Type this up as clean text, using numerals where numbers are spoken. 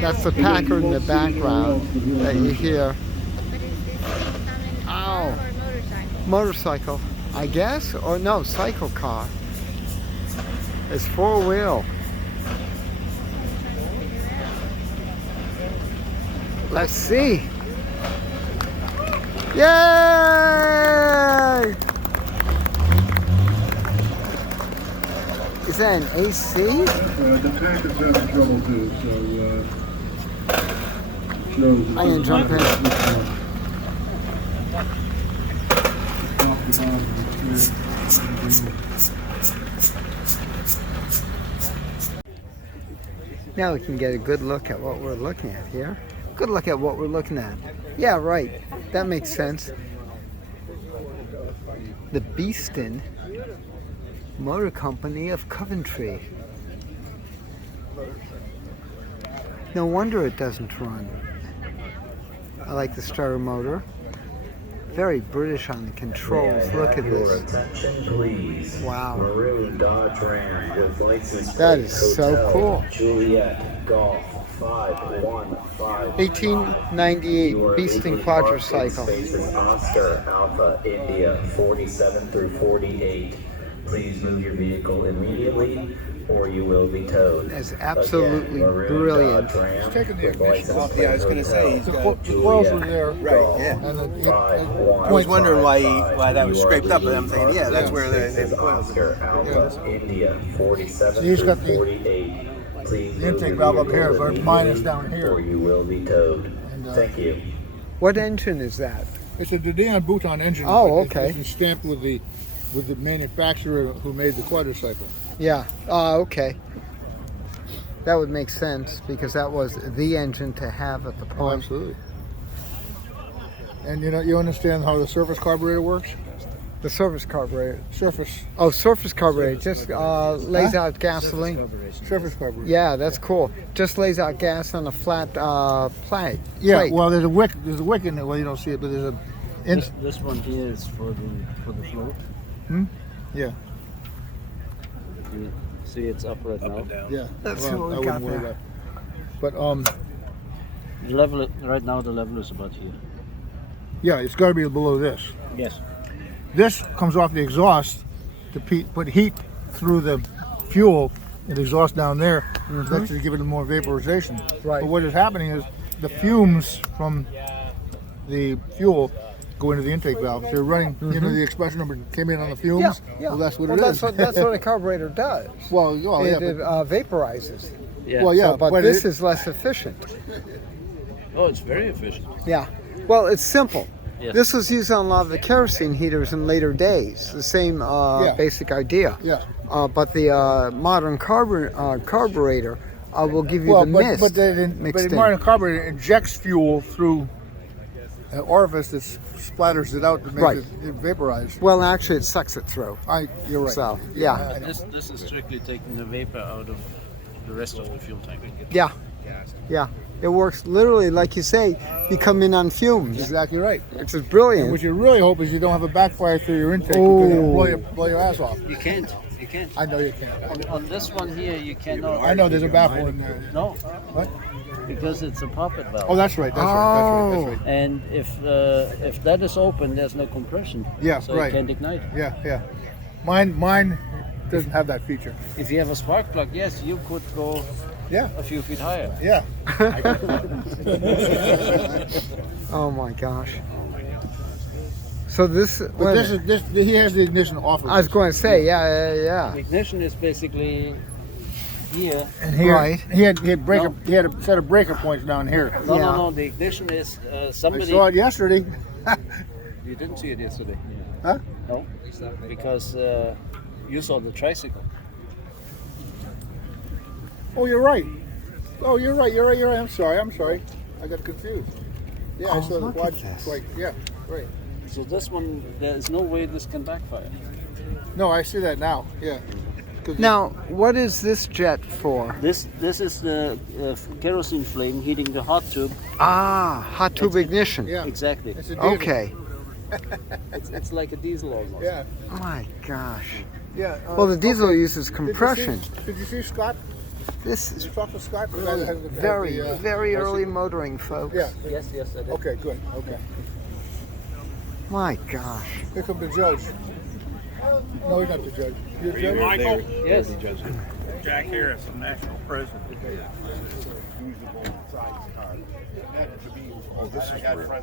That's the Packard in the background that you hear. Ow. Motorcycle, I guess? Or no, cycle car. It's four-wheel. Let's see. Yay! Is that an AC? The tank is having trouble too, so shows. I'm gonna jump in. Now we can get a good look at what we're looking at here. Good look at what we're looking at. Yeah, right. That makes sense. The Beeston Motor Company of Coventry. No wonder it doesn't run. I like the starter motor. Very British on the controls. Look at your this. attention, please. Wow. Maroon Dodge Ram with license That plate is so Hotel cool. Juliet Golf 515. 1898 Beeston Quadricycle. Spaces Oscar Alpha India 47 through 48. Please move your vehicle immediately or you will be towed. That's absolutely Again, Maroon brilliant. Dodge Ram He's taking the with ignition license off. plate Yeah, I was gonna say, he's Hotel got- The coils were there. Right, yeah. And I was wondering why that was scraped up, and I'm thinking, yeah, that's where they coils. Oscar Alpha India 47 He's got through the- 48. Please the intake move valve your up here, vehicle but mine is immediately down here. or you will be towed. And, Thank you. What engine is that? It's a Didion Bouton engine. Oh, but okay. It's stamped with the manufacturer who made the quadricycle. Yeah. Okay. That would make sense because that was the engine to have at the Oh, point. absolutely. And you understand how the surface carburetor works? The surface carburetor. Surface Carburetor just lays out gasoline. surface carburetor. Yeah, that's cool. Just lays out gas on a flat plate. Yeah. plate. Well, there's a wick in there. Well, you don't see it, but there's a. This one here is for the float. Yeah. You see, it's up right now. Yeah. That's well, what we I got wouldn't worry there. about. But The level right now, the level is about here. yeah, it's got to be below this. Yes. This comes off the exhaust to put heat through the fuel and exhaust down there. That's to give it more vaporization. Right. But what is happening is the fumes from the fuel go into the intake valve. So you're running, you know, the expression number came in on the fumes. Yeah, yeah. Well, that's what Well, it that's is. That's what a carburetor does. well, yeah, It vaporizes. Yeah. well, yeah, So, but this is less efficient. Oh, it's very efficient. Yeah. Well, it's simple. Yes. This was used on a lot of the kerosene heaters in later days. The same basic idea. Yeah. But the modern carburetor will give you Well, the mist but the mixed in. modern carburetor injects fuel through an orifice that splatters it out to make Right. it vaporize. Well, actually, it sucks it through. You're right. So, yeah. I know. This is strictly taking the vapor out of the rest of the fuel tank. Yeah. Yeah. It works literally like you say. You come in on fumes, Exactly right. which is brilliant. What you really hope is you don't have a backfire through your intake because it'll blow your ass off. You can't. You can't. I know you can't. On this one here, you cannot. I know there's a baffle in there. No, What? because it's a poppet valve. Oh, that's right. That's right. That's right. And if that is open, there's no compression. Yeah, so right. it can't ignite. Yeah, yeah. Mine doesn't have that feature. If you have a spark plug, yes, you could go Yeah, a few feet higher. yeah. Oh my gosh. So this. But wait a this minute. is this. He has the ignition off of I was this. going to say, yeah. Ignition is basically here. And here, Right. he had a set of breaker points down here. No, Yeah. no. The ignition is I somebody. saw it yesterday. You didn't see it yesterday. Huh? No, because you saw the tricycle. Oh, you're right. Oh, you're right. I'm sorry. I got confused. Yeah, I Oh, saw the look quad. at this. Like, yeah, right. So this one, there is no way this can backfire. No, I see that now. Yeah. 'Cause Now, what is this jet for? This is the kerosene flame heating the hot tube. Ah, hot tube ignition. Yeah. Exactly. It's a diesel. Okay. It's like a diesel almost. Yeah, My gosh. yeah. Well, the diesel okay. uses compression. Did you see Scott? This Did is you talk to Scott? very, very early motoring, folks. Yeah. Yes, I did. Okay, good. Okay. My gosh. Here comes the judge. No, he's not the judge. You're the judge? Michael? Yes. Jack Harris, I'm national president. Oh, this is where.